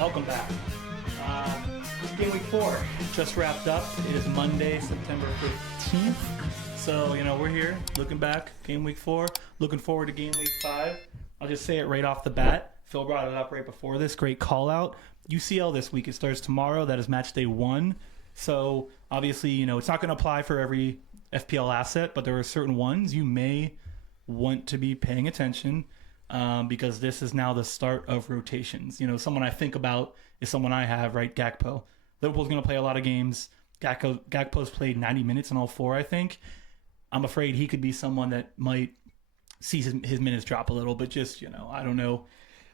Welcome back. Game week 4 just wrapped up. It is Monday, September 15th. So, we're here looking back. Game week 4. Looking forward to game week 5. I'll just say it right off the bat. Phil brought it up right before this. Great call out. UCL this week. It starts tomorrow. That is match day 1. So, obviously, it's not going to apply for every FPL asset, but there are certain ones you may want to be paying attention because this is now the start of rotations. Someone I think about is someone I have, right? Gakpo. Liverpool's going to play a lot of games. Gakpo's played 90 minutes in all 4, I think. I'm afraid he could be someone that might see his minutes drop a little, but just, I don't know.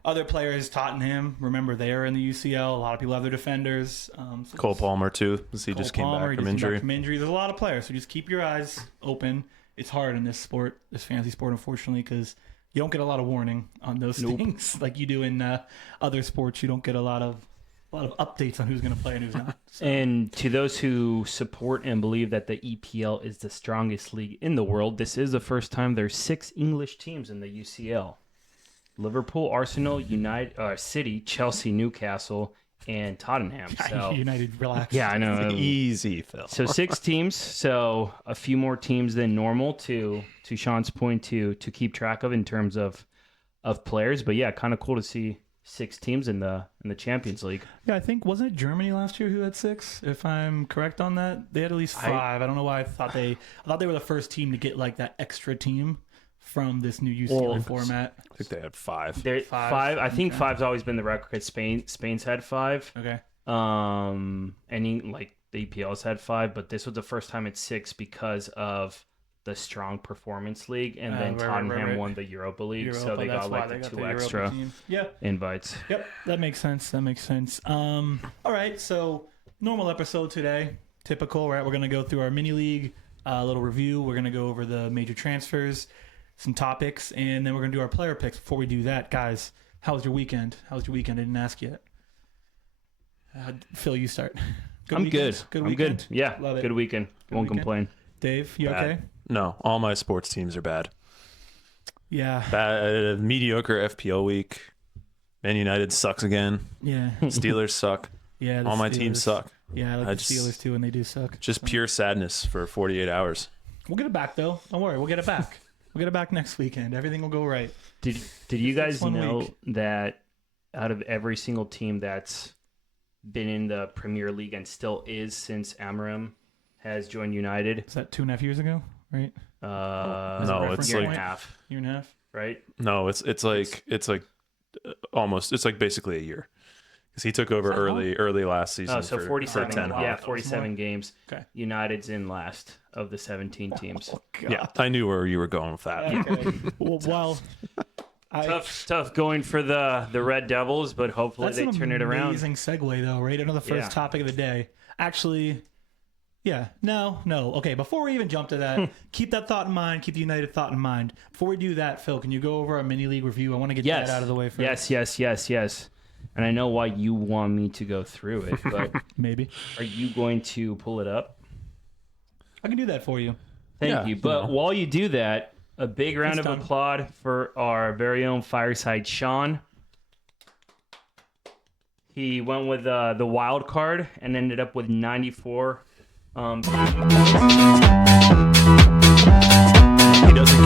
Other players, Tottenham, remember they are in the UCL. A lot of people have their defenders. Cole Palmer, too, as he just came back from injury. There's a lot of players, so just keep your eyes open. It's hard in this sport, this fantasy sport, unfortunately, because you don't get a lot of warning on those things like you do in other sports. You don't get a lot of updates on who's going to play and who's not. So. And to those who support and believe that the EPL is the strongest league in the world, this is the first time there's 6 English teams in the UCL. Liverpool, Arsenal, United, City, Chelsea, Newcastle, and Tottenham. So, United, relax. Yeah, I know. Easy, Phil. So 6 teams, so a few more teams than normal to Sean's point to keep track of in terms of players. But yeah, kind of cool to see 6 teams in the Champions League. Yeah, I think wasn't it Germany last year who had 6? If I'm correct on that, they had at least 5. I don't know why I thought they were the first team to get like that extra team from this new UCL format. I think they had 5. 5. I think 5's always been the record. Spain's had 5. Okay. Any like the EPL's had 5, but this was the first time it's 6 because of the strong performance league, and then Tottenham won the Europa League, so they got like the 2 extra invites. Yep, that makes sense. All right, so normal episode today, typical, right? We're going to go through our mini-league, little review. We're going to go over the major transfers, some topics, and then we're going to do our player picks. Before we do that, guys, how was your weekend? I didn't ask yet. Phil, you start. I'm good. Good I'm weekend? good. Yeah, Love it. Good weekend. Won't complain. Dave, you Bad. okay? No, all my sports teams are bad. Yeah. Bad, mediocre FPL week. Man United sucks again. Yeah. Steelers suck. Yeah. All my teams suck. Yeah, I like the Steelers too, and they do suck. Just pure sadness for 48 hours. We'll get it back, though. Don't worry. We'll get it back. We'll get it back next weekend. Everything will go right. Did you guys know that out of every single team that's been in the Premier League and still is since Amorim has joined United? Is that 2.5 years ago, right? No, it's year like and a half. Year and a half, right? No, it's like almost. It's like basically a year because he took over early last season. Oh, so 47. 10. Yeah, 47 games. Okay. United's in last of the 17 teams. Oh, God. Yeah, I knew where you were going with that. Okay. Well, tough going for the Red Devils, but hopefully they turn it around. Amazing segue, though, right? Into the first topic of the day. Actually, yeah. No. Okay, before we even jump to that, keep that thought in mind. Keep the United thought in mind. Before we do that, Phil, can you go over our mini-league review? I want to get that out of the way first. Yes. And I know why you want me to go through it, but maybe. Are you going to pull it up? I can do that for you. Thank you. But while you do that, a big round of applause for our very own Fireside Sean. He went with the wild card and ended up with 94. He doesn't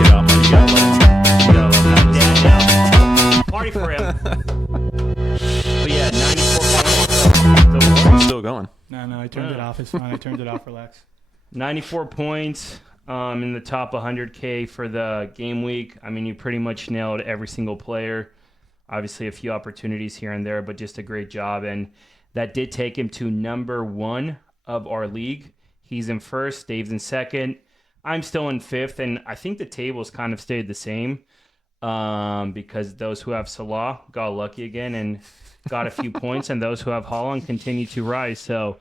get out much. You gotta love that. Party for him. But yeah, 94 points. Still going. No, I turned it off. It's fine. I turned it off. Relax. 94 points in the top 100K for the game week. I mean, you pretty much nailed every single player. Obviously, a few opportunities here and there, but just a great job. And that did take him to number 1 of our league. He's in first. Dave's in second. I'm still in fifth. And I think the tables kind of stayed the same because those who have Salah got lucky again and got a few points. And those who have Haaland continue to rise. So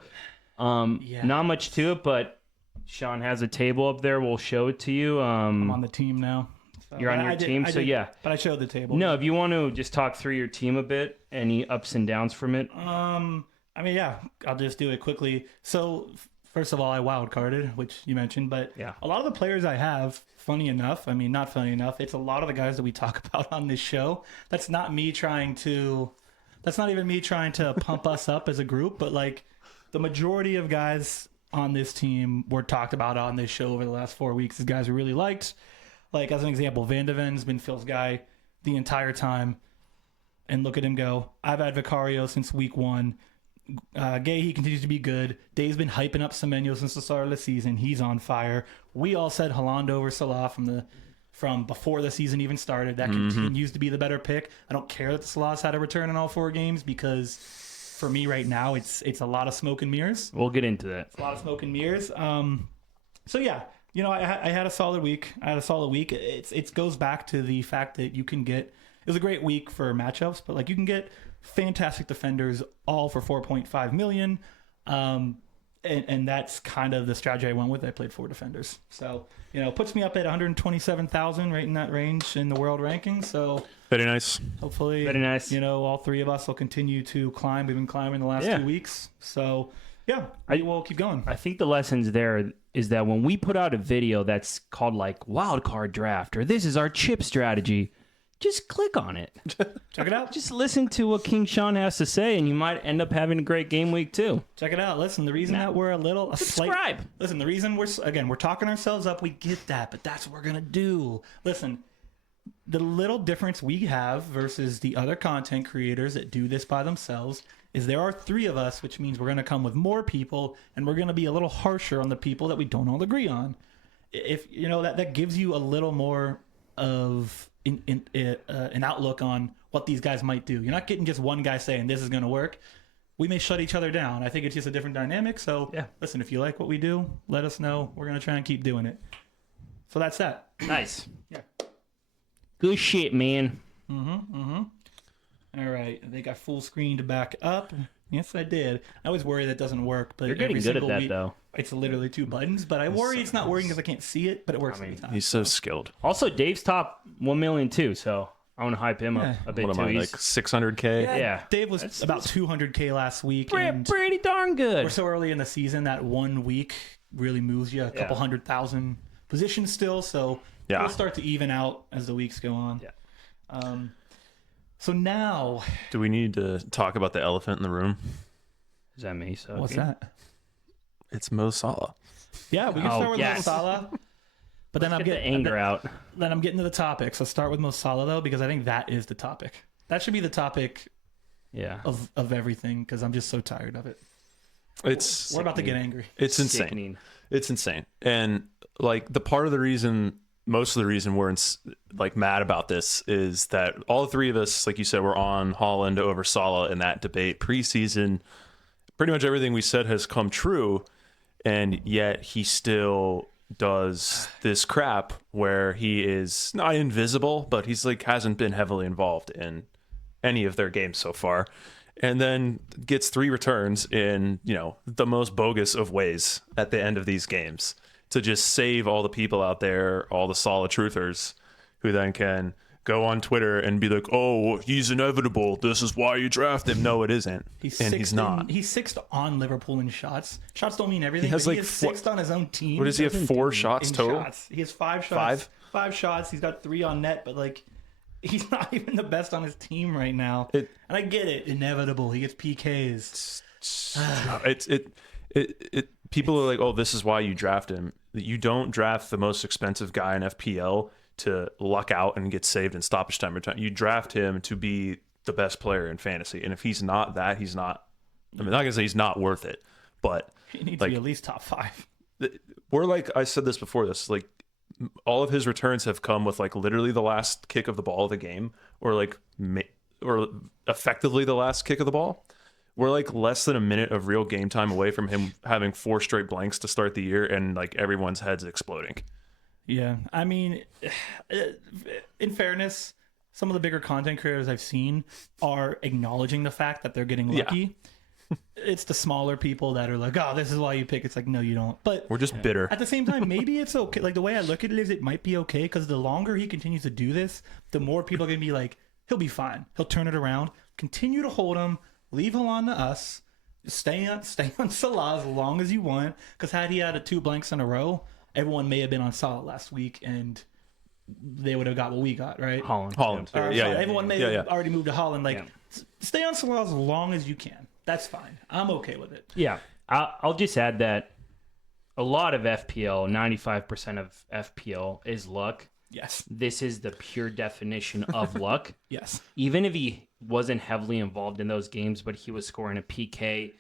not much to it, but Sean has a table up there. We'll show it to you. I'm on the team now. So you're on your team, yeah. But I showed the table. No, if you want to just talk through your team a bit, any ups and downs from it. I mean, yeah, I'll just do it quickly. So, first of all, I wild carded, which you mentioned, but a lot of the players I have, funny enough, I mean, not funny enough, it's a lot of the guys that we talk about on this show. That's not me trying to that's not even me trying to pump us up as a group, but like the majority of guys on this team were talked about on this show over the last 4 weeks as guys we really liked. Like, as an example, Van de Ven's been Phil's guy the entire time. And look at him go. I've had Vicario since week 1. Gay, he continues to be good. Dave's been hyping up Semenyo since the start of the season. He's on fire. We all said Haaland over Salah from before the season even started. That continues to be the better pick. I don't care that Salah's had a return in all 4 games because for me right now, it's a lot of smoke and mirrors. We'll get into that. It's a lot of smoke and mirrors. So yeah, you know, I had a solid week. It goes back to the fact that you can get. It was a great week for matchups, but like you can get fantastic defenders all for 4.5 million. And that's kind of the strategy I went with. I played 4 defenders. So, you know, puts me up at 127,000 right in that range in the world rankings. So Very nice. hopefully, Very nice. you know, all 3 of us will continue to climb. We've been climbing the last 2 weeks. So yeah, we'll keep going. I think the lessons there is that when we put out a video that's called like wild card draft or this is our chip strategy, just click on it. Check it out. Just listen to what King Sean has to say, and you might end up having a great game week too. Check it out. Listen, the reason that we're Subscribe. Listen, the reason we're talking ourselves up, we get that, but that's what we're gonna do. Listen, the little difference we have versus the other content creators that do this by themselves is there are 3 of us, which means we're gonna come with more people, and we're gonna be a little harsher on the people that we don't all agree on. If you know that gives you a little more of an outlook on what these guys might do. You're not getting just one guy saying this is going to work. We may shut each other down. I think it's just a different dynamic. So yeah, listen, if you like what we do, let us know. We're going to try and keep doing it. So that's that. Nice. Yeah. Good shit, man. All right. I think I full screened back up. Yes, I did. I always worry that doesn't work, but You're getting every good at single that week, though. It's literally 2 buttons, but I worry it's not working because I can't see it, but it works every time. He's so skilled. Also, Dave's top 1 million too, so I want to hype him up a bit What too. am I, He's like 600K? Yeah. Dave was about 200K last week. And pretty darn good. we're so early in the season that 1 week really moves you a couple 100,000 positions still. So it'll start to even out as the weeks go on. Yeah. So now, Do we need to talk about the elephant in the room? Is that me? So what's that? It's Mo Salah. Yeah, we can start with Mo Salah. But then Get the anger out. Then I'm getting to the topic. So start with Mo Salah though, because I think that is the topic. That should be the topic Yeah. of everything, because I'm just so tired of it. It's We're about to get angry. It's insane. Sickening. It's insane. And like the part of the reason, most of the reason we're like mad about this is that all 3 of us, like you said, were on Haaland over Salah in that debate preseason. Pretty much everything we said has come true, and yet he still does this crap where he is not invisible, but he's like hasn't been heavily involved in any of their games so far, and then gets 3 returns in, you know, the most bogus of ways at the end of these games to just save all the people out there, all the Salah truthers, who then can go on Twitter and be like, "Oh, he's inevitable. This is why you draft him." No, it isn't. He's not. He's 6th on Liverpool in shots. Shots don't mean everything. He has but like he is 6th on his own team. What does he have? 4 shots total. He has 5 shots. 5 shots. He's got 3 on net, but like, he's not even the best on his team right now. And I get it. Inevitable. He gets PKs. People are like, "Oh, this is why you draft him." You don't draft the most expensive guy in FPL to luck out and get saved in stoppage time return. You draft him to be the best player in fantasy, and if he's not that, he's not. I mean, I'm not gonna say he's not worth it, but he needs like, to be at least top 5. We're like, I said this before. This like all of his returns have come with like literally the last kick of the ball of the game, or like or effectively the last kick of the ball. We're like less than a minute of real game time away from him having 4 straight blanks to start the year, and like everyone's heads exploding. Yeah, I mean, in fairness, some of the bigger content creators I've seen are acknowledging the fact that they're getting lucky. Yeah. It's the smaller people that are like, "Oh, this is why you pick." It's like, no, you don't. But we're just bitter. At the same time, maybe it's okay. Like the way I look at it is, it might be okay, because the longer he continues to do this, the more people are gonna be like, he'll be fine. He'll turn it around. Continue to hold him. Leave Haaland to us. Stay on Salah as long as you want. Because had he had 2 blanks in a row, everyone may have been on Salah last week, and they would have got what we got, right? Haaland. Yeah. Everyone may have already moved to Haaland. Like, stay on Salah as long as you can. That's fine. I'm okay with it. Yeah. I'll just add that a lot of FPL, 95% of FPL is luck. Yes. This is the pure definition of luck. Yes. Even if he wasn't heavily involved in those games, but he was scoring a PK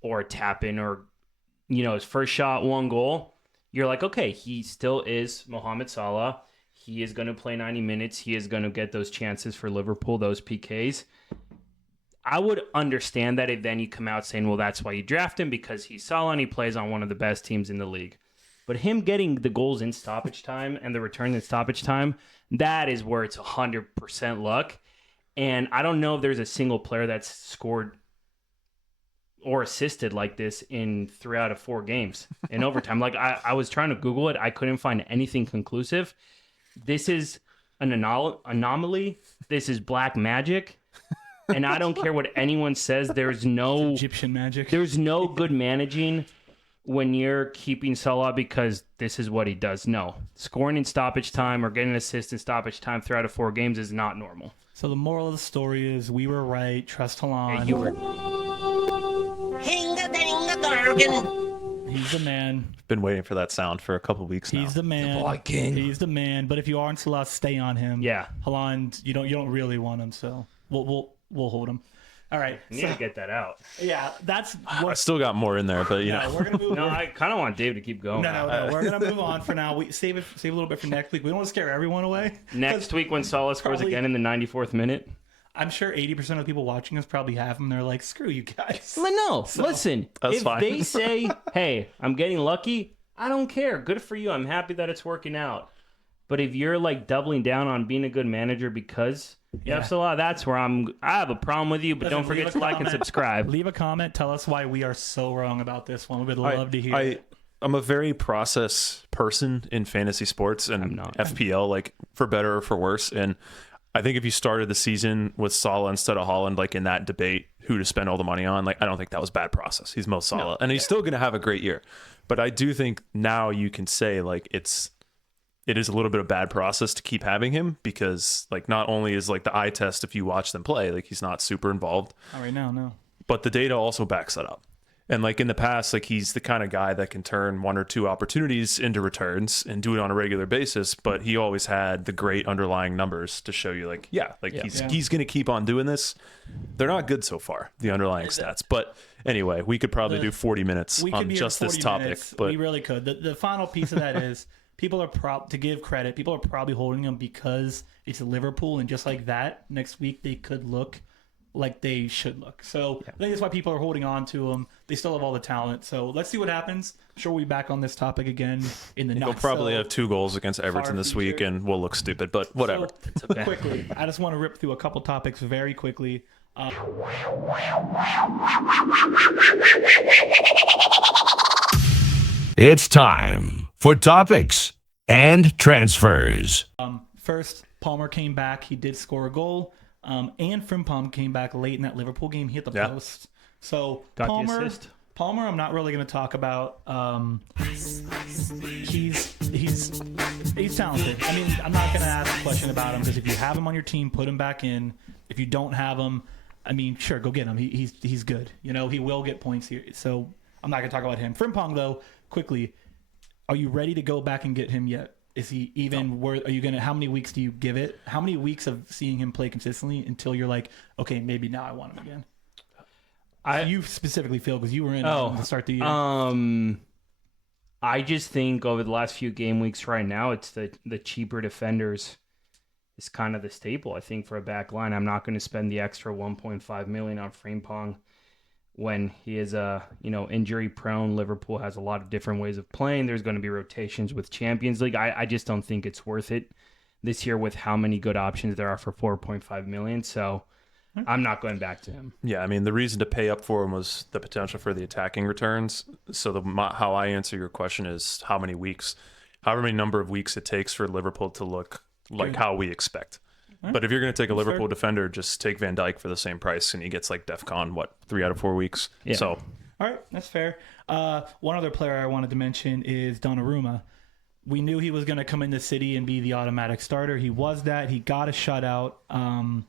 or a tap in or, his first shot, 1 goal, you're like, okay, he still is Mohamed Salah. He is going to play 90 minutes. He is going to get those chances for Liverpool, those PKs. I would understand that if then you come out saying, well, that's why you draft him, because he's Salah and he plays on one of the best teams in the league. But him getting the goals in stoppage time and the return in stoppage time, that is where it's 100% luck. And I don't know if there's a single player that's scored or assisted like this in 3 out of 4 games in overtime. Like I was trying to Google it. I couldn't find anything conclusive. This is an anomaly. This is black magic. And I don't care what anyone says. There's no Egyptian magic. There's no good managing when you're keeping Salah because this is what he does. No. Scoring in stoppage time or getting an assist in stoppage time 3 out of 4 games is not normal. So the moral of the story is we were right. Trust Haaland. You were... He's the man. Been waiting for that sound for a couple weeks now. He's the man. He's the man. But if you are on Salah, stay on him. Yeah. Haaland, you don't really want him, so we'll hold him. All right. You need to get that out. Yeah, that's I still got more in there, but we're gonna move. No, I kind of want Dave to keep going. No, we're gonna move on for now. We save a little bit for next week. We don't want to scare everyone away. Next week when Salah scores again in the 94th minute. I'm sure 80% of the people watching us probably have them. They're like, screw you guys. No, listen. If fine. they say, hey, I'm getting lucky, I don't care. Good for you. I'm happy that it's working out. But if you're like doubling down on being a good manager because you have Salah, that's where I have a problem with you. But don't forget to like and subscribe. Leave a comment. Tell us why we are so wrong about this one. We would love to hear. I'm a very process person in fantasy sports and FPL, like for better or for worse. And I think if you started the season with Salah instead of Haaland, like in that debate, who to spend all the money on, like I don't think that was bad process. He's Mo Salah, and he's still going to have a great year. But I do think now you can say like it is a little bit of bad process to keep having him because like not only is like the eye test if you watch them play, like he's not super involved. Not right now, no. But the data also backs that up. And like in the past, like he's the kind of guy that can turn 1 or 2 opportunities into returns and do it on a regular basis. But he always had the great underlying numbers to show you like, he's going to keep on doing this. They're not good so far, the underlying stats. But anyway, we could probably do 40 minutes on just this topic. But we really could. The final piece of that is people are to give credit. People are probably holding him because it's Liverpool. And just like that, next week they could look like they should look. So I think that's why people are holding on to him. They still have all the talent. So let's see what happens. I'm sure we'll be back on this topic again in the he'll probably have 2 goals against Everton this week and we'll look stupid, but whatever. So, quickly, I just want to rip through a couple topics very quickly. It's time for topics and transfers. First, Palmer came back. He did score a goal. And Frimpong came back late in that Liverpool game. He hit the post. So Got the assist. Palmer, I'm not really going to talk about. He's talented. I mean, I'm not going to ask a question about him because if you have him on your team, put him back in. If you don't have him, I mean, sure, go get him. He's good. He will get points here. So I'm not going to talk about him. Frimpong, though, quickly, are you ready to go back and get him yet? Is he even worth? Are you gonna? How many weeks do you give it? How many weeks of seeing him play consistently until you're like, okay, maybe now I want him again? You specifically feel because you were in to start the year. I just think over the last few game weeks right now, it's the cheaper defenders is kind of the staple. I think for a back line, I'm not going to spend the extra 1.5 million on Frimpong when he is injury prone. Liverpool has a lot of different ways of playing. There's going to be rotations with Champions League. I just don't think it's worth it this year with how many good options there are for 4.5 million. So I'm not going back to him. Yeah, I mean, the reason to pay up for him was the potential for the attacking returns. So how I answer your question is how many weeks, however many number of weeks it takes for Liverpool to look like how we expect. But if you're going to take a Liverpool defender, just take Van Dijk for the same price, and he gets like DEFCON, 3 out of 4 weeks? Yeah. So, all right, that's fair. One other player I wanted to mention is Donnarumma. We knew he was going to come into City and be the automatic starter. He was that. He got a shutout.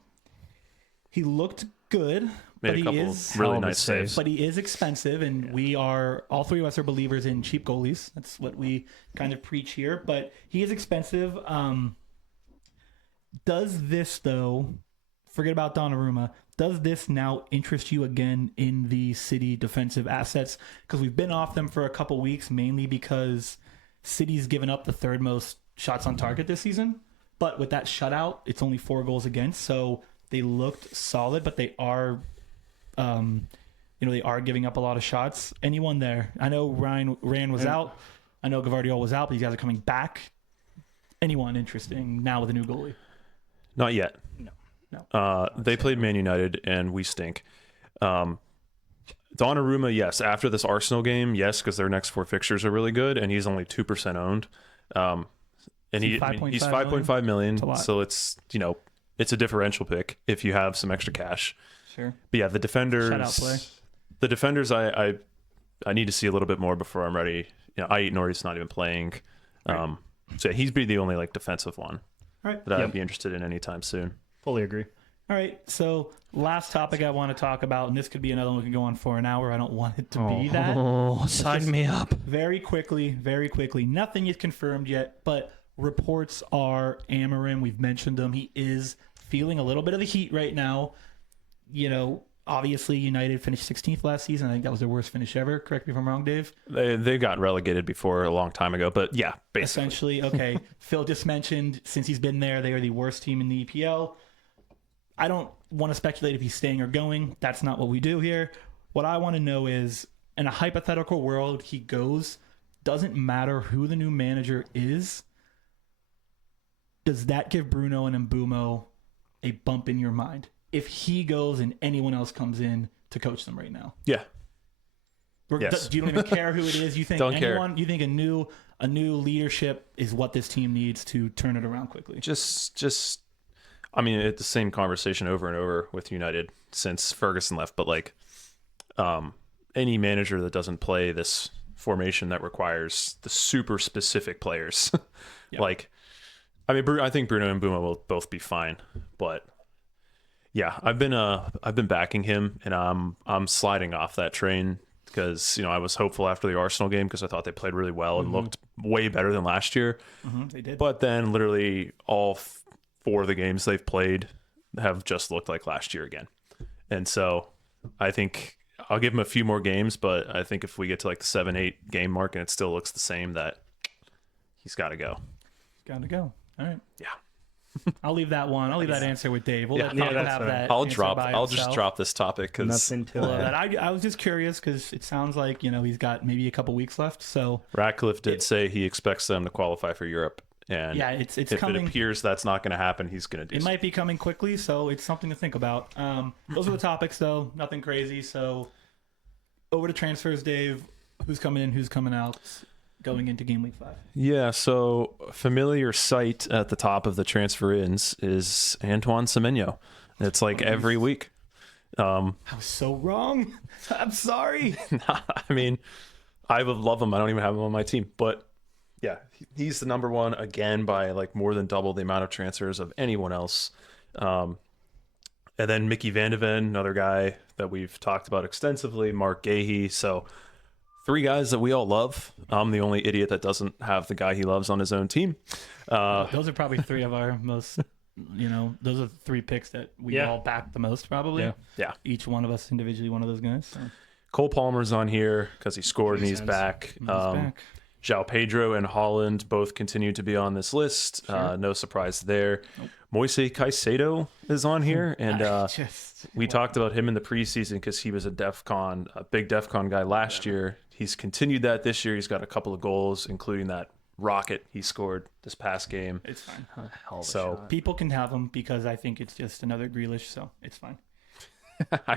He looked good, Made but a he couple is really hell of a nice save. saves. but he is expensive, and we are all three of us are believers in cheap goalies. That's what we kind of preach here. But he is expensive. Does this though? Forget about Donnarumma. Does this now interest you again in the City defensive assets? Because we've been off them for a couple weeks, mainly because City's given up the third most shots on target this season. But with that shutout, it's only 4 goals against, so they looked solid. But they are, they are giving up a lot of shots. Anyone there? I know Rand was out. I know Gavardiol was out, but these guys are coming back. Anyone interesting now with a new goalie? Not yet. No. They played Man United, and we stink. Donnarumma, yes. After this Arsenal game, yes, because their next 4 fixtures are really good, and he's only 2% owned. And he's 5.5 million, so it's it's a differential pick if you have some extra cash. Sure. But yeah, the defenders. Shutout play. The defenders, I need to see a little bit more before I'm ready. Ait Nori's not even playing. So yeah, he's be the only defensive one All right. that I'd be interested in anytime soon. Fully agree. All right. So last topic I want to talk about, and this could be another one we can go on for an hour. I don't want it to be that. Oh, sign me up. Very quickly. Nothing is confirmed yet, but reports are Amarim. We've mentioned him. He is feeling a little bit of the heat right now. Obviously United finished 16th last season. I think that was their worst finish ever. Correct me if I'm wrong, Dave. They got relegated before a long time ago, but yeah, basically. Essentially, okay. Phil just mentioned since he's been there, they are the worst team in the EPL. I don't want to speculate if he's staying or going. That's not what we do here. What I want to know is, in a hypothetical world, he goes, doesn't matter who the new manager is, does that give Bruno and Mbumo a bump in your mind? If he goes and anyone else comes in to coach them right now? Yeah. Yes. Do you don't even care who it is? You think Don't anyone? You think a new leadership is what this team needs to turn it around quickly? Just it's the same conversation over and over with United since Ferguson left, but any manager that doesn't play this formation that requires the super specific players, Yep. I think Bruno and Mbeumo will both be fine, but yeah, I've been backing him, and I'm sliding off that train because I was hopeful after the Arsenal game because I thought they played really well and looked way better than last year. They did. But then literally all 4 of the games they've played have just looked like last year again. And so I think I'll give him a few more games, but I think if we get to the 7-8 game mark and it still looks the same, that he's got to go. Got to go. All right. Yeah. I'll leave that one. I'll leave that answer with Dave. We'll let Dave that's have fine. that. I'll answer just drop this topic because Nothing to Well, it. I was just curious because it sounds like he's got maybe a couple weeks left. So Ratcliffe did say he expects them to qualify for Europe. And yeah, it's if coming. it appears that's not going to happen, he's going to do It something. might be coming quickly, so it's something to think about. Those are the topics, though. Nothing crazy. So over to transfers, Dave. Who's coming in? Who's coming out? Going into Game Week 5. Yeah, so familiar sight at the top of the transfer ins is Antoine Semenyo. It's every week. I was so wrong. I'm sorry. I would love him. I don't even have him on my team, but yeah, he's the number one again by more than double the amount of transfers of anyone else. And then Mickey Van de Ven, another guy that we've talked about extensively, Mark Gahey. So 3 guys that we all love. I'm the only idiot that doesn't have the guy he loves on his own team. Those are probably 3 of our most, those are 3 picks that we all back the most, probably. Yeah. Each one of us individually, one of those guys. So. Cole Palmer's on here because he scored and he's back. He's back. João Pedro and Holland both continue to be on this list. No surprise there. Nope. Moise Caicedo is on here, and we Wow. talked about him in the preseason because he was a big DEFCON guy last year. He's continued that this year. He's got a couple of goals, including that rocket he scored this past game. It's fine. Hell of a So- shot. People can have him because I think it's just another Grealish, so it's fine.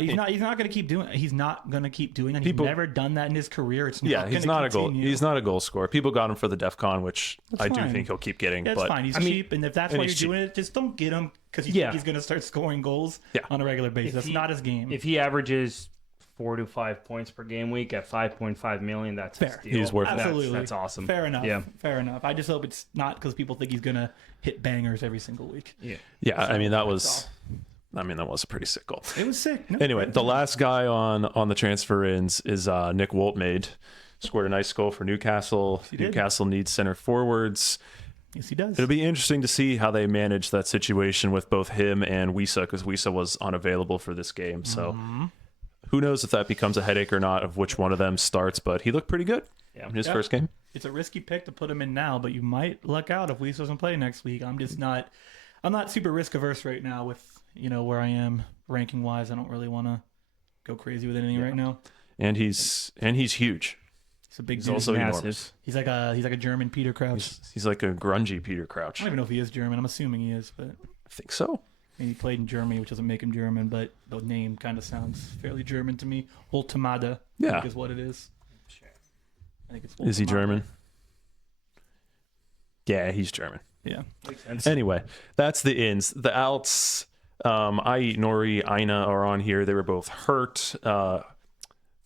He's not going to keep doing. He's not going to keep doing that. He's never done that in his career. It's Yeah, he's not a goal. continue. He's not a goal scorer. People got him for the DEFCON, which That's I do fine. think he'll keep getting. That's but fine. He's cheap, and if that's and why you're he's cheap. doing it, just don't get him because you Yeah. think he's going to start scoring goals Yeah. on a regular basis. If That's he- not his game. If he averages 4 to 5 points per game week at 5.5 million, that's Fair. his deal. He's worth it. Absolutely, That's awesome. Fair enough. Yeah. Fair enough. I just hope it's not because people think he's going to hit bangers every single week. Yeah. Yeah, So, that that's was I mean, that was a pretty sick goal. It was sick. No, Anyway, the last guy on the transfer ins is Nick Woltmade. Scored a nice goal for Newcastle. Newcastle needs center forwards. Yes, he does. It'll be interesting to see how they manage that situation with both him and Wisa, because Wisa was unavailable for this game. So who knows if that becomes a headache or not of which one of them starts, but he looked pretty good in his first game. It's a risky pick to put him in now, but you might luck out if Weiss doesn't play next week. I'm not super risk averse right now with, where I am ranking wise. I don't really want to go crazy with anything right now. And he's huge. He's a big He's dude. also massive. enormous. He's like a German Peter Crouch. He's like a grungy Peter Crouch. I don't even know if he is German. I'm assuming he is, but I think so. and he played in Germany, which doesn't make him German, but the name kind of sounds fairly German to me. Ultimada, I think is what it is. I think it's Is he Ultimada. German? Yeah, he's German. Yeah. Makes sense. Anyway, that's the ins. The outs, I, Nori, Aina are on here. They were both hurt.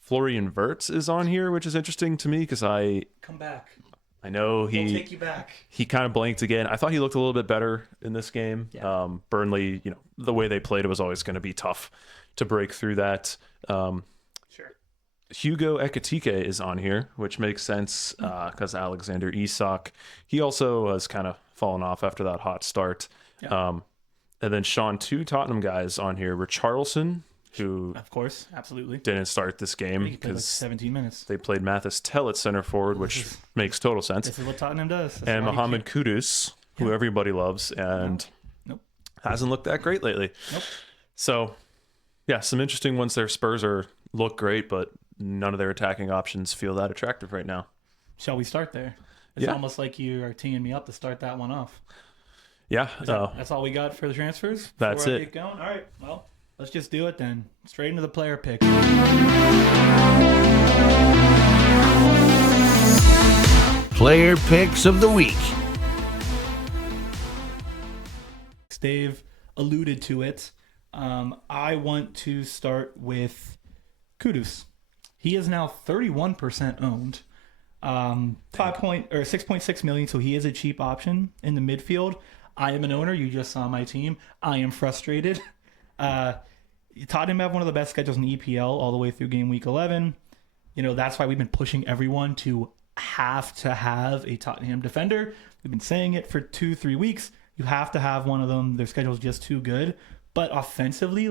Florian Wirtz is on here, which is interesting to me because I Come back. know We'll take you back. he kind of blanked again. I thought he looked a little bit better in this game. Yeah. Burnley, the way they played, it was always going to be tough to break through that. Sure. Hugo Ekitike is on here, which makes sense because Alexander Isak, he also has kind of fallen off after that hot start. Yeah. And then Sean, two Tottenham guys on here were Charleston, who Of course, absolutely. didn't start this I game think he played like because 17 minutes. they played Mathis Tell at center forward, which makes total sense. This is what Tottenham does. That's And why he Mohamed Kudus, who Yeah. everybody loves, and Nope. hasn't looked that great lately. Nope. So, yeah, some interesting ones there. Spurs look great, but none of their attacking options feel that attractive right now. Shall we start there? It's Yeah. almost like you are teeing me up to start that one off. Yeah, That's all we got for the transfers? That's before I it. Get going? All right, well, let's just do it then. Straight into the player pick. Player picks of the week. Dave alluded to it. I want to start with Kudus. He is now 31% owned. 6.6 million, so he is a cheap option in the midfield. I am an owner. You just saw my team. I am frustrated. Tottenham have one of the best schedules in the EPL all the way through game week 11. That's why we've been pushing everyone to have a Tottenham defender. We've been saying it for 2-3 weeks. You have to have one of them. Their schedule is just too good. But offensively,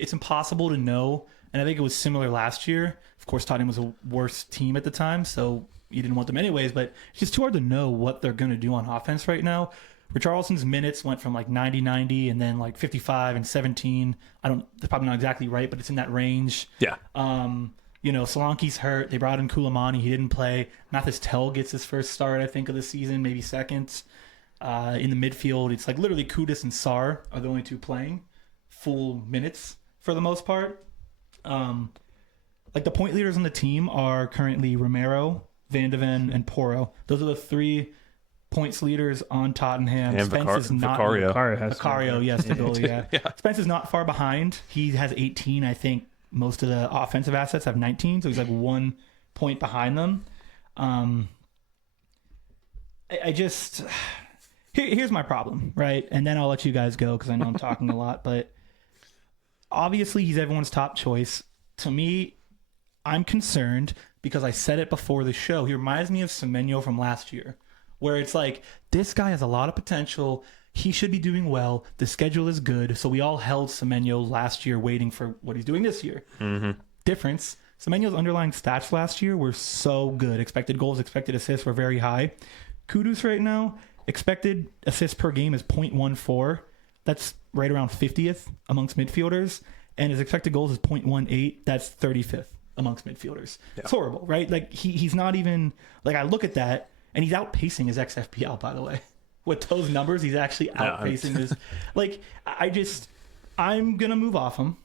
it's impossible to know. And I think it was similar last year. Of course, Tottenham was a worse team at the time, so you didn't want them anyways. But it's just too hard to know what they're going to do on offense right now. Richarlison's minutes went from 90 and then 55 and 17. That's probably not exactly right, but it's in that range. yeah. Solanke's hurt. They brought in Koulibaly. He didn't play. Mathis Tell gets his first start, I think, of the season, maybe second. In the midfield, it's literally Kudus and Sar are the only two playing full minutes for the most part. The point leaders on the team are currently Romero, Van de Ven, and Porro. Those are the 3 points leaders on Tottenham. And Spence is not Vicario. yes, the goalie, yeah. Spence is not far behind. He has 18, I think. Most of the offensive assets have 19, so he's 1 point behind them. Here's my problem, right? And then I'll let you guys go because I know I'm talking a lot. But obviously, he's everyone's top choice. To me, I'm concerned because I said it before the show. He reminds me of Semenyo from last year, where it's this guy has a lot of potential. He should be doing well. The schedule is good. So we all held Semenyo last year waiting for what he's doing this year. Mm-hmm. Difference. Semenyo's underlying stats last year were so good. Expected goals, expected assists were very high. Kudus right now, expected assists per game is 0.14. That's right around 50th amongst midfielders. And his expected goals is 0.18. That's 35th amongst midfielders. Yeah. It's horrible, right? He's not even... I look at that, and he's outpacing his XFPL, by the way. With those numbers, he's actually outpacing his... I'm going to move off him.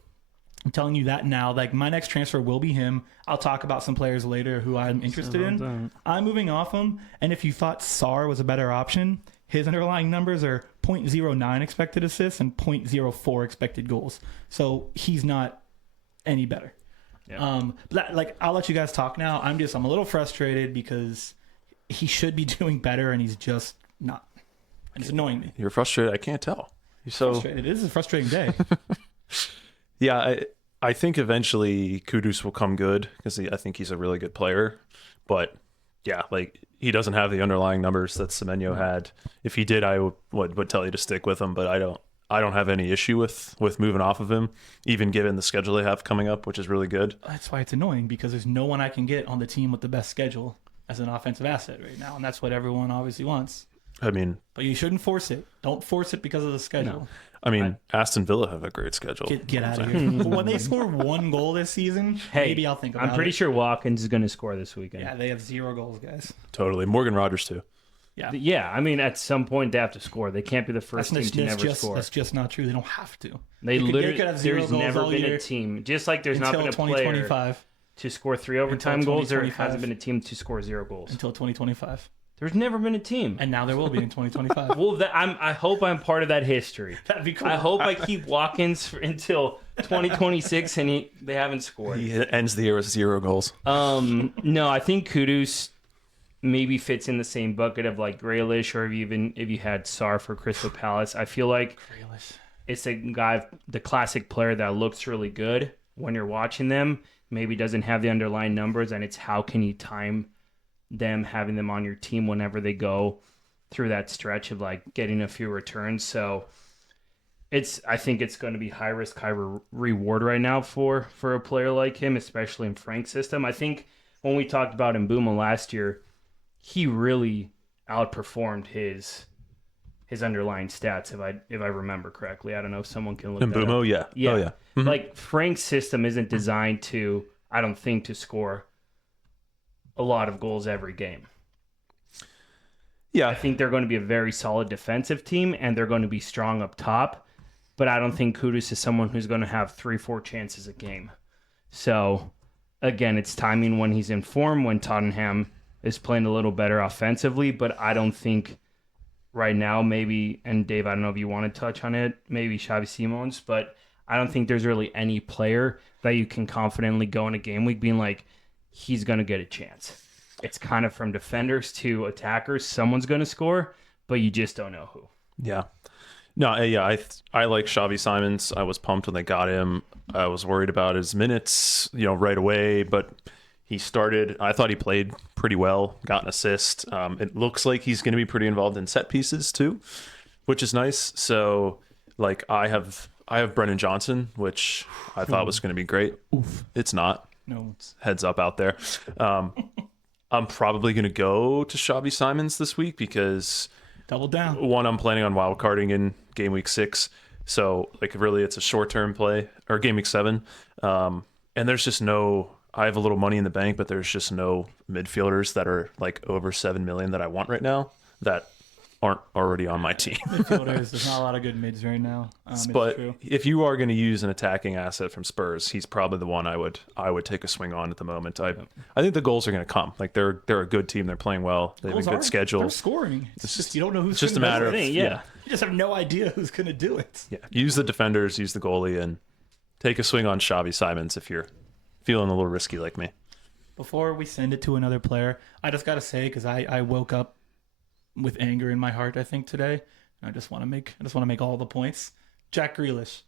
I'm telling you that now. My next transfer will be him. I'll talk about some players later who I'm interested in. I'm moving off him. And if you thought Sar was a better option, his underlying numbers are 0.09 expected assists and 0.04 expected goals. So he's not any better. Yeah. I'll let you guys talk now. I'm a little frustrated because he should be doing better and he's just not. And it's annoying me. You're frustrated. I can't tell. So Frustrated. It is a frustrating day. yeah, I think eventually Kudus will come good because I think he's a really good player. But yeah, like he doesn't have the underlying numbers that Semenyo had. If he did, I would tell you to stick with him. But I don't have any issue with moving off of him, even given the schedule they have coming up, which is really good. That's why it's annoying, because there's no one I can get on the team with the best schedule as an offensive asset right now, and that's what everyone obviously wants. I mean, But you shouldn't force it. Don't force it because of the schedule. I mean, Aston Villa have a great schedule. Get out of here. When they score 1 goal this season, maybe I'll think about it. I'm pretty sure Watkins is going to score this weekend. Yeah, they have 0 goals, guys. Totally. Morgan Rogers too. Yeah, I mean, at some point they have to score. They can't be the first team to never score. That's just not true. They don't have to. They could have 0 there's goals never all been year a team, just like there's not until been a player 2025. to score 3 overtime goals. There 2025. hasn't been a team to score 0 goals. Until 2025. There's never been a team. And now there will be in 2025. Well, I hope I'm part of that history. That'd be cool. I hope I keep Watkins until 2026 and they haven't scored. He ends the year with 0 goals. No, I think Kudus maybe fits in the same bucket of like Grealish, or even if you had Sar for Crystal Palace. I feel like it's a guy, the classic player that looks really good when you're watching them, maybe doesn't have the underlying numbers, and it's how can you time them, having them on your team whenever they go through that stretch of like getting a few returns. So I think it's going to be high risk, high reward right now for a player like him, especially in Frank's system. I think when we talked about Mbuma last year, he really outperformed his underlying stats, if I remember correctly. I don't know if someone can look that up. Yeah. Yeah. Oh, yeah. Mm-hmm. Like Frank's system isn't designed to, I don't think, to score a lot of goals every game. Yeah. I think they're going to be a very solid defensive team, and they're going to be strong up top. But I don't think Kudus is someone who's going to have 3-4 chances a game. So, again, it's timing when he's in form, when Tottenham is playing a little better offensively. But I don't think right now, maybe, and Dave, I don't know if you want to touch on it, maybe Xavi Simons, but I don't think there's really any player that you can confidently go in a game week being like, he's going to get a chance. It's kind of from defenders to attackers. Someone's going to score, but you just don't know who. Yeah. No, yeah, I like Xavi Simons. I was pumped when they got him. I was worried about his minutes, right away, but he started. I thought he played pretty well, got an assist. It looks like he's going to be pretty involved in set pieces too, which is nice. So, like, I have Brennan Johnson, which I thought was going to be great. Oof, it's not. No. It's heads up out there. I'm probably going to go to Xavi Simons this week because double down. One, I'm planning on wildcarding in game week 6. So, like, really, it's a short-term play, or game week 7. And there's just I have a little money in the bank, but there's just no midfielders that are, like, over 7 million that I want right now that aren't already on my team. Midfielders, there's not a lot of good mids right now. But if you are going to use an attacking asset from Spurs, he's probably the one I would take a swing on at the moment. I think the goals are going to come. Like, they're a good team. They're playing well. They have a good schedule. They're scoring. It's just you don't know who's. It's just a matter of yeah. You just have no idea who's going to do it. Yeah, use the defenders, use the goalie, and take a swing on Xavi Simons if you're feeling a little risky like me. Before we send it to another player, I just got to say, because I woke up with anger in my heart, I think, today. And I just want to make all the points. Jack Grealish.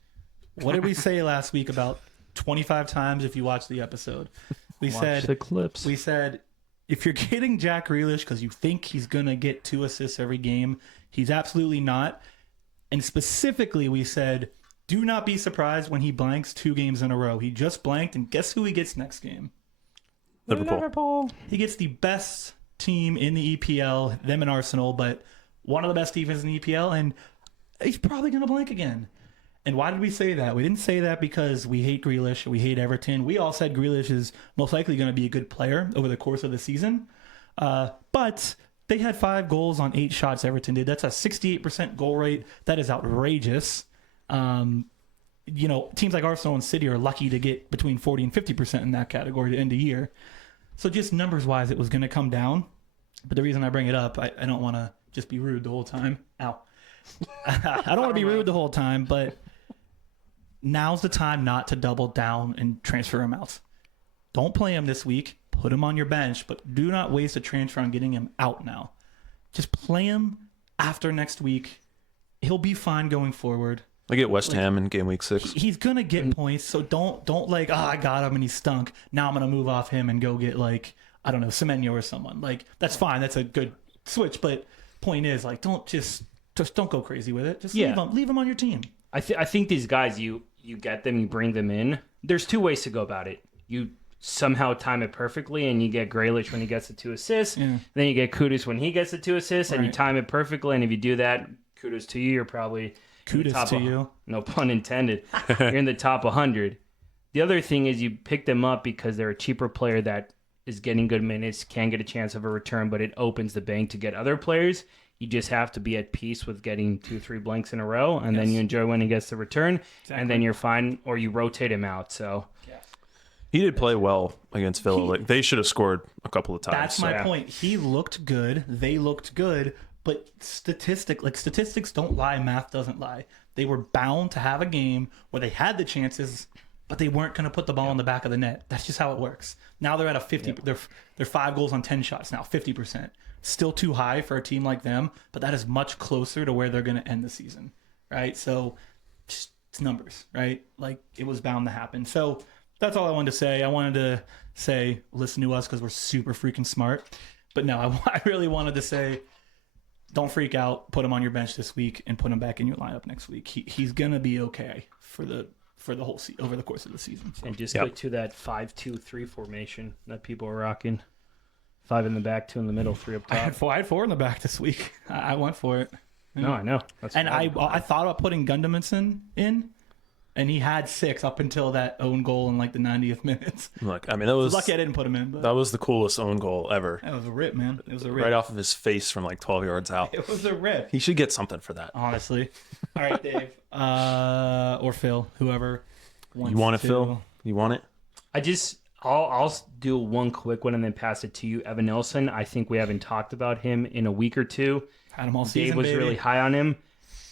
What did we say last week about 25 times if you watch the episode? We said the clips. We said if you're getting Jack Grealish because you think he's going to get 2 assists every game, he's absolutely not. And specifically, we said, do not be surprised when he blanks 2 games in a row. He just blanked, and guess who he gets next game? Liverpool. He gets the best team in the EPL, them and Arsenal, but one of the best defenses in the EPL, and he's probably going to blank again. And why did we say that? We didn't say that because we hate Grealish or we hate Everton. We all said Grealish is most likely going to be a good player over the course of the season. But they had 5 goals on 8 shots, Everton did. That's a 68% goal rate. That is outrageous. Teams like Arsenal and City are lucky to get between 40 and 50% in that category to end the year. So just numbers-wise, it was going to come down. But the reason I bring it up, I don't want to just be rude the whole time. Ow. I don't want to be rude the whole time, but now's the time not to double down and transfer him out. Don't play him this week. Put him on your bench, but do not waste a transfer on getting him out now. Just play him after next week he'll be fine going forward. I get West Ham in game week 6. He's gonna get points, so don't like, I got him and he stunk. Now I'm gonna move off him and go get like, I don't know, Semenyo or someone. Like, that's fine. That's a good switch. But point is, like, don't just don't go crazy with it. Just leave him on your team. I think these guys, you get them, you bring them in. There's 2 ways to go about it. You somehow time it perfectly, and you get Grealish when he gets the 2 assists. Yeah. Then you get Kudus when he gets the 2 assists, and you time it perfectly. And if you do that, kudos to you. You're probably kudos to you. No pun intended. You're in the top 100. The other thing is you pick them up because they're a cheaper player that is getting good minutes, can get a chance of a return, but it opens the bank to get other players. You just have to be at peace with getting 2-3 blanks in a row, and then you enjoy when he gets the return, and then you're fine, or you rotate him out. So he did play well against Villa. Like, they should have scored a couple of times. That's my point. He looked good. They looked good, but statistics don't lie. Math doesn't lie. They were bound to have a game where they had the chances, but they weren't going to put the ball in the back of the net. That's just how it works. Now they're at a 50. They're 5 goals on 10 shots now, 50%. Still too high for a team like them, but that is much closer to where they're going to end the season, right? So just, it's numbers, right? Like, it was bound to happen. So that's all I wanted to say. I wanted to say, listen to us because we're super freaking smart. But no, I really wanted to say, don't freak out. Put him on your bench this week and put him back in your lineup next week. He's going to be okay for the whole over the course of the season. So. And just stick to that 5-2-3 formation that people are rocking. 5 in the back, 2 in the middle, 3 up top. I had 4 in the back this week. I went for it. Yeah. No, I know. I thought about putting Gundermanson in, and he had 6 up until that own goal in like the 90th minutes. Look, I mean, that was lucky I didn't put him in. But that was the coolest own goal ever. That was a rip, man. It was a rip. Right off of his face from like 12 yards out. It was a rip. He should get something for that. Honestly. All right, Dave. Or Phil, whoever wants You want it, to. Phil? You want it? I'll do one quick one and then pass it to you. Evan Nelson, I think we haven't talked about him in a week or two. Had him all season, Dave was really high on him.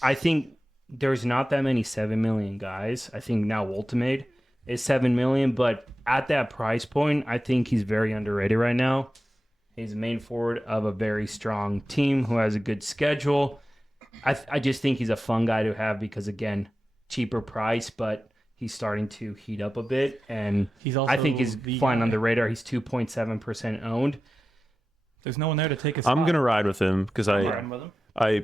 I think there's not that many 7 million guys. I think now Ultimate is 7 million, but at that price point, I think he's very underrated right now. He's the main forward of a very strong team who has a good schedule. I just think he's a fun guy to have because, again, cheaper price, but he's starting to heat up a bit, and I think he's flying on the radar. He's 2.7% owned. There's no one there to take his spot. I'm gonna ride with him because I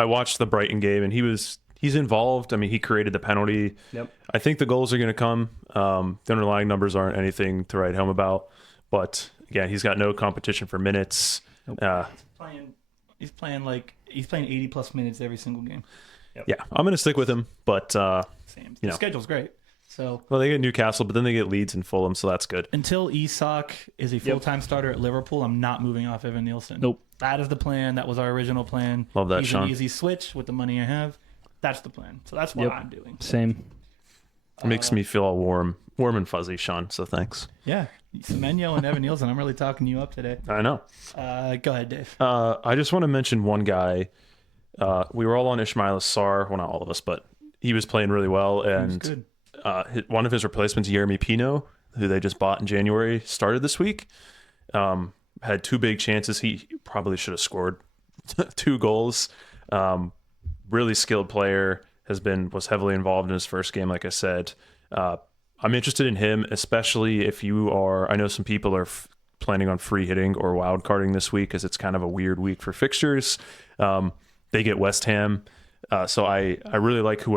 watched the Brighton game and he's involved. I mean, he created the penalty. Yep. I think the goals are gonna come. The underlying numbers aren't anything to write home about, but again, he's got no competition for minutes. Nope. He's playing 80 plus minutes every single game. Yep. Yeah, I'm gonna stick with him, but same. The schedule's great. So they get Newcastle, but then they get Leeds and Fulham, so that's good. Until Isak is a full-time starter at Liverpool, I'm not moving off Evan Nielsen. Nope. That is the plan. That was our original plan. Love that, He's Sean. an easy switch with the money I have. That's the plan. So that's what I'm doing. Same. It makes me feel all warm and fuzzy, Sean. So thanks. Yeah, Semenyo and Evan Nielsen. I'm really talking you up today. I know. Go ahead, Dave. I just want to mention one guy. We were all on Ismail Sarr. Well, not all of us, but he was playing really well. And good. One of his replacements, Yeremy Pino, who they just bought in January, started this week. Had 2 big chances. He probably should have scored 2 goals. Really skilled player. Was heavily involved in his first game, like I said. I'm interested in him, especially if you are. I know some people are planning on free hitting or wild carding this week because it's kind of a weird week for fixtures. They get West Ham. So I really like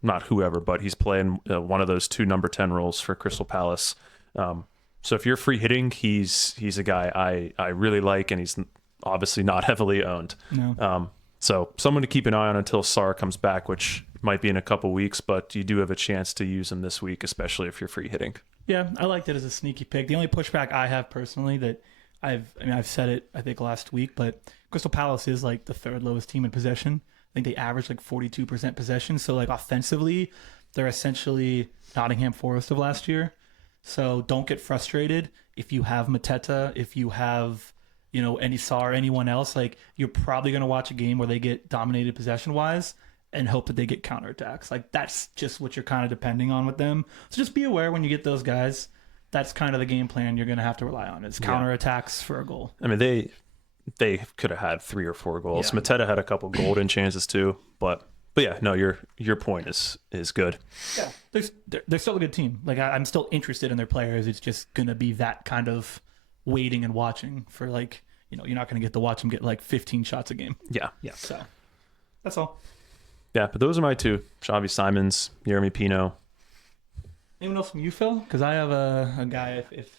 not whoever, but he's playing one of those 2 number 10 roles for Crystal Palace. So if you're free hitting, he's a guy I really like, and he's obviously not heavily owned. No. So someone to keep an eye on until Sarr comes back, which might be in a couple weeks, but you do have a chance to use him this week, especially if you're free hitting. Yeah, I liked it as a sneaky pick. The only pushback I have personally that I've said it I think last week, but Crystal Palace is like the 3rd lowest team in possession. I think they average like 42% possession. So like offensively, they're essentially Nottingham Forest of last year. So don't get frustrated if you have Mateta, if you have any Sarr, anyone else. Like, you're probably going to watch a game where they get dominated possession wise and hope that they get counterattacks. Like, that's just what you're kind of depending on with them. So just be aware when you get those guys. That's kind of the game plan you're going to have to rely on. It's counterattacks for a goal. I mean, they could have had 3 or 4 goals. Yeah. Mateta had a couple golden chances too, but yeah, no, your point is good. Yeah, they're still a good team. Like I'm still interested in their players. It's just gonna be that kind of waiting and watching for like, you're not gonna get to watch them get like 15 shots a game. Yeah. So that's all. Yeah, but those are my 2. Xavi Simons, Jeremy Pino. Anyone else from you, Phil? Because I have a guy. If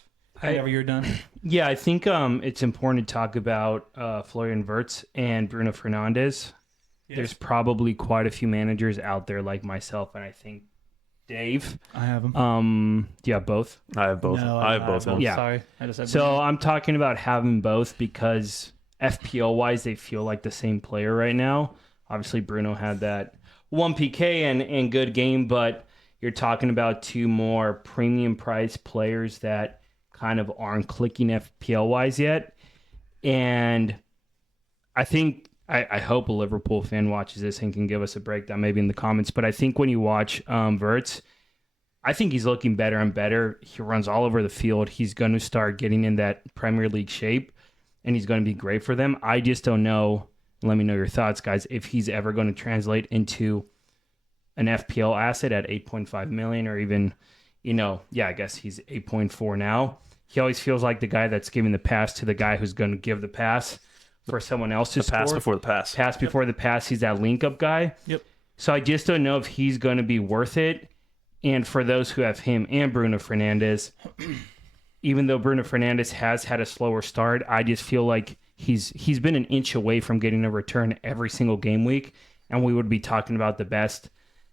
whenever you're done. Yeah, I think it's important to talk about Florian Wirtz and Bruno Fernandes. Yes. There's probably quite a few managers out there like myself, and I think Dave. I have them. Do you have both? I have both. No, I have both of them. Yeah. Sorry, I just have. So I'm talking about having both because FPL wise, they feel like the same player right now. Obviously, Bruno had that 1 PK and good game, but you're talking about 2 more premium price players that kind of aren't clicking FPL wise yet. And I think I hope a Liverpool fan watches this and can give us a breakdown maybe in the comments. But I think when you watch Wirtz, I think he's looking better and better. He runs all over the field. He's going to start getting in that Premier League shape, and he's going to be great for them. I just don't know. Let me know your thoughts, guys, if he's ever going to translate into an FPL asset at 8.5 million or even, I guess he's 8.4 now. He always feels like the guy that's giving the pass to the guy who's going to give the pass for someone else to The pass score. before the pass. Pass before the pass. He's that link-up guy. Yep. So I just don't know if he's going to be worth it. And for those who have him and Bruno Fernandes, even though Bruno Fernandes has had a slower start, I just feel like he's been an inch away from getting a return every single game week, and we would be talking about the best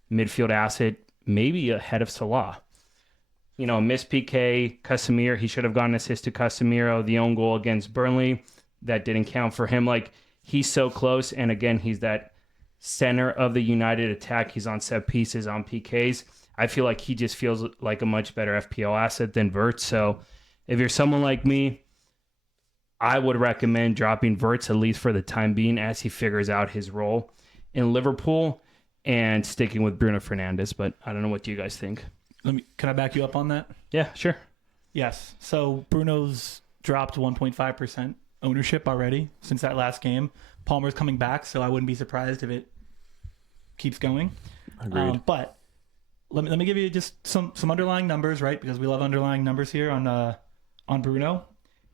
midfield asset, maybe ahead of Salah. Missed PK, Casemiro, he should have gotten an assist to Casemiro, the own goal against Burnley, that didn't count for him. Like, he's so close, and again, he's that center of the United attack. He's on set pieces, on PKs. I feel like he just feels like a much better FPL asset than Wirtz. So if you're someone like me, I would recommend dropping Wirtz, at least for the time being, as he figures out his role in Liverpool, and sticking with Bruno Fernandes. But I don't know, what do you guys think? Can I back you up on that? Yeah, sure. Yes. So Bruno's dropped 1.5% ownership already since that last game. Palmer's coming back, so I wouldn't be surprised if it keeps going. Agreed. But let me give you just some underlying numbers, right? Because we love underlying numbers here on Bruno.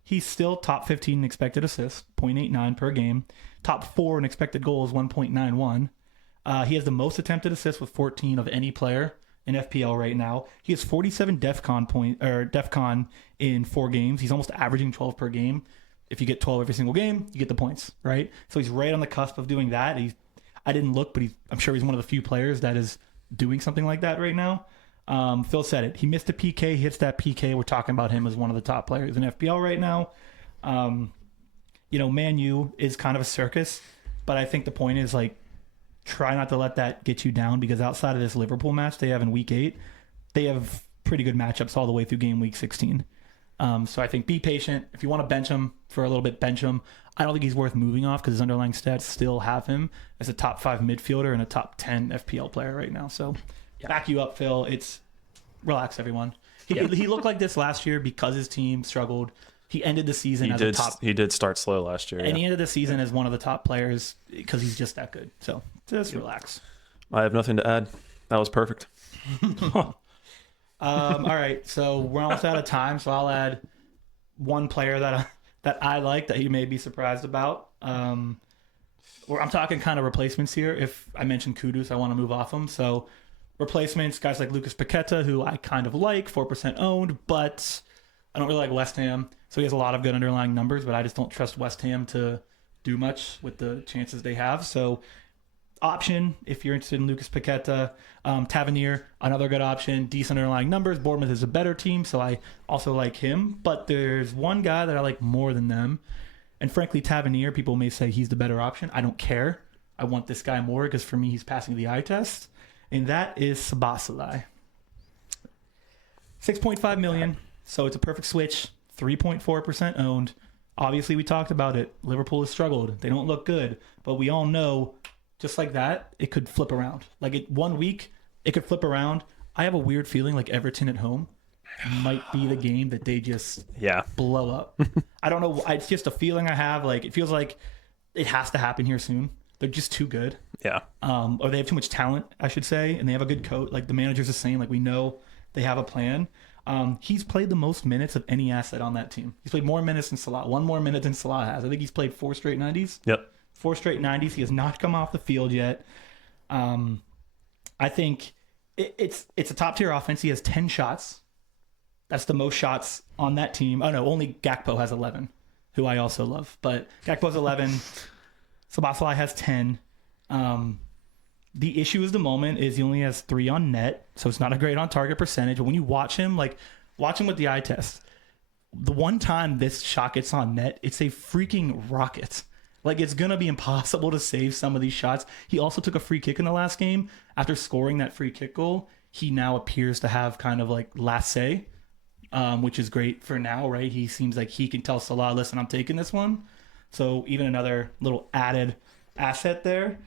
He's still top 15 in expected assists, 0.89 per game. Top 4 in expected goals, 1.91. He has the most attempted assists with 14 of any player in FPL right now. He has 47 DEFCON in 4 games. He's almost averaging 12 per game. If you get 12 every single game, you get the points, right? So he's right on the cusp of doing that. I didn't look, but I'm sure he's one of the few players that is doing something like that right now. Phil said it. He missed a PK, hits that PK. We're talking about him as one of the top players in FPL right now. Man U is kind of a circus, but I think the point is, like, try not to let that get you down, because outside of this Liverpool match they have in week 8, they have pretty good matchups all the way through game week 16. So I think be patient. If you want to bench him for a little bit, bench him. I don't think he's worth moving off because his underlying stats still have him as a top 5 midfielder and a top 10 FPL player right now. So back you up, Phil. Relax, everyone. He looked like this last year because his team struggled. He ended the season as a top. He did start slow last year. And he ended the season as one of the top players because he's just that good. So just relax. I have nothing to add. That was perfect. All right, so we're almost out of time, so I'll add one player that I like that you may be surprised about. I'm talking kind of replacements here. If I mentioned Kudus, I want to move off him. So replacements, guys like Lucas Paqueta, who I kind of like, 4% owned, but I don't really like West Ham. So he has a lot of good underlying numbers, but I just don't trust West Ham to do much with the chances they have. So option, if you're interested in Lucas Paqueta. Tavernier, another good option, decent underlying numbers. Bournemouth is a better team, so I also like him. But there's one guy that I like more than them. And frankly, Tavernier, people may say he's the better option. I don't care. I want this guy more because for me, he's passing the eye test. And that is Szoboszlai. 6.5 million, so it's a perfect switch. 3.4% owned. Obviously, we talked about it. Liverpool has struggled. They don't look good. But we all know, just like that, it could flip around. Like 1 week, it could flip around. I have a weird feeling like Everton at home might be the game that they just blow up. I don't know. It's just a feeling I have. Like, it feels like it has to happen here soon. They're just too good. Yeah. Or they have too much talent, I should say, and they have a good coach. Like, the manager's the same. Like, we know they have a plan. He's played the most minutes of any asset on that team. He's played more minutes than Salah. One more minute than Salah has. I think he's played 4 straight 90s. Yep. 4 straight 90s. He has not come off the field yet. I think it's a top-tier offense. He has 10 shots. That's the most shots on that team. Oh, no, only Gakpo has 11, who I also love. But Gakpo's 11. Szoboszlai has 10. The issue is the moment is he only has 3 on net, so it's not a great on target percentage. But when you watch him, watch him with the eye test. The one time this shot gets on net, it's a freaking rocket. Like, it's going to be impossible to save some of these shots. He also took a free kick in the last game. After scoring that free kick goal, he now appears to have kind of like last say, which is great for now, right? He seems like he can tell Salah, listen, I'm taking this one. So even another little added asset there.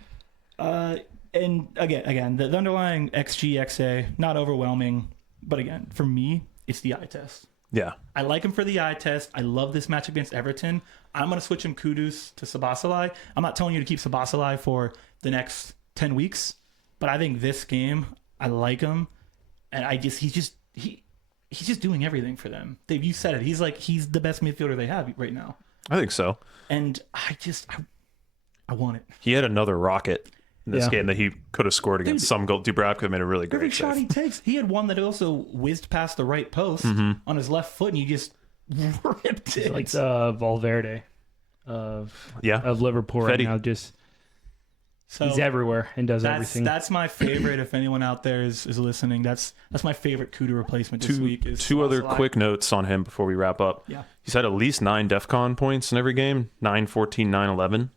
And again, the underlying XG, XA, not overwhelming. But again, for me, it's the eye test. Yeah. I like him for the eye test. I love this match against Everton. I'm going to switch him Kudus to Szoboszlai. I'm not telling you to keep Szoboszlai for the next 10 weeks, but I think this game, I like him. And he's just doing everything for them. Dave, you said it. He's the best midfielder they have right now. I think so. And I want it. He had another rocket in this game that he could have scored against some goal. Dubravka made a really great Every save. shot he takes, he had one that also whizzed past the right post on his left foot, and he just ripped it. Like Valverde of Liverpool right Fetty. now. Just So he's everywhere and does everything. That's my favorite. If anyone out there is listening, that's my favorite Kudu replacement this week. Is Two other Szoboszlai. quick notes on him before we wrap up. Yeah. He's had at least 9 DEFCON points in every game, 9, 14, 9, 11.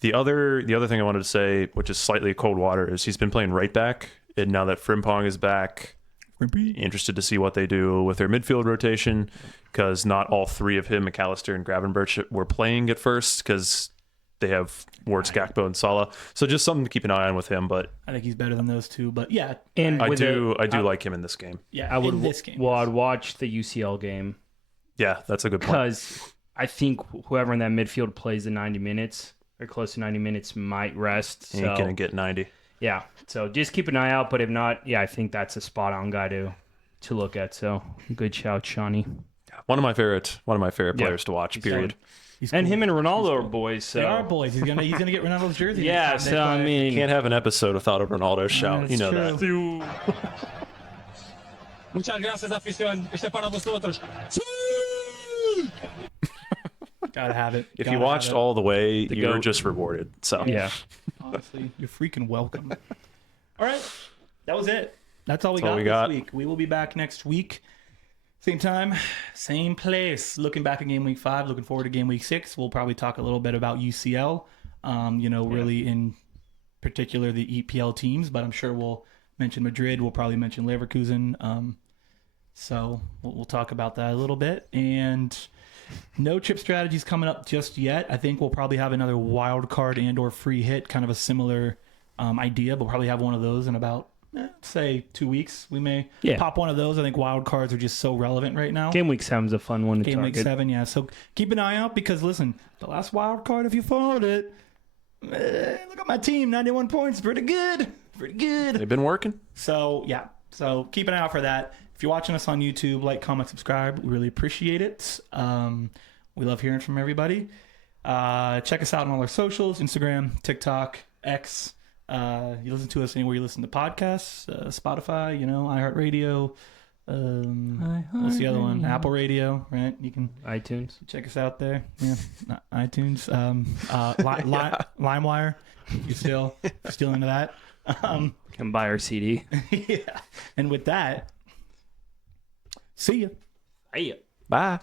The other thing I wanted to say, which is slightly cold water, is he's been playing right back, and now that Frimpong is back, interested to see what they do with their midfield rotation, because not all 3 of him, McAllister and Gravenberch, were playing at first, because they have Wirtz, Gakpo, and Salah. So just something to keep an eye on with him. But I think he's better than those two. But yeah, and I do like him in this game. yeah, in in this game. Well, I'd watch the UCL game Yeah, that's a good point. because I think whoever in that midfield plays the 90 minutes or close to 90 minutes might rest. He ain't gonna get 90. Yeah, so just keep an eye out. But if not, I think that's a spot-on guy to look at. So good shout, Shawnee. One of my favorite players to watch. Period. He's And cool. him and Ronaldo are boys. So They are boys. He's gonna get Ronaldo's jersey. yeah. next time they So I play. mean, Can't have an episode without a Ronaldo shout. That's You know true. that. Muchas gracias, afición. Este es para vosotros. Gotta have it. If Gotta you watched have it. all the way, you're goat. just rewarded. So yeah. Honestly, you're freaking welcome. All right, that was it. That's all we That's all got we this got. week. We will be back next week, same time, same place. Looking back at Game Week 5, looking forward to Game Week 6. We'll probably talk a little bit about UCL. Really in particular the EPL teams, but I'm sure we'll mention Madrid. We'll probably mention Leverkusen. So we'll talk about that a little bit. And no chip strategies coming up just yet. I think we'll probably have another wild card and or free hit, kind of a similar idea, but we'll probably have one of those in about, say, 2 weeks. We may pop one of those. I think wild cards are just so relevant right now. Game week 7's a fun one to Game target. week 7, yeah. So keep an eye out because, listen, the last wild card, if you followed it, look at my team, 91 points. Pretty good. Pretty good. they've been working. So, yeah. So keep an eye out for that. If you're watching us on YouTube, like, comment, subscribe. We really appreciate it. We love hearing from everybody. Check us out on all our socials, Instagram, TikTok, X. You listen to us anywhere you listen to podcasts, Spotify, iHeartRadio. What's the other one? Apple Radio, right? You can iTunes. check us out there. Yeah, iTunes, LimeWire. You're still into that. Can buy our CD. Yeah. And with that, see ya. Hey. Bye.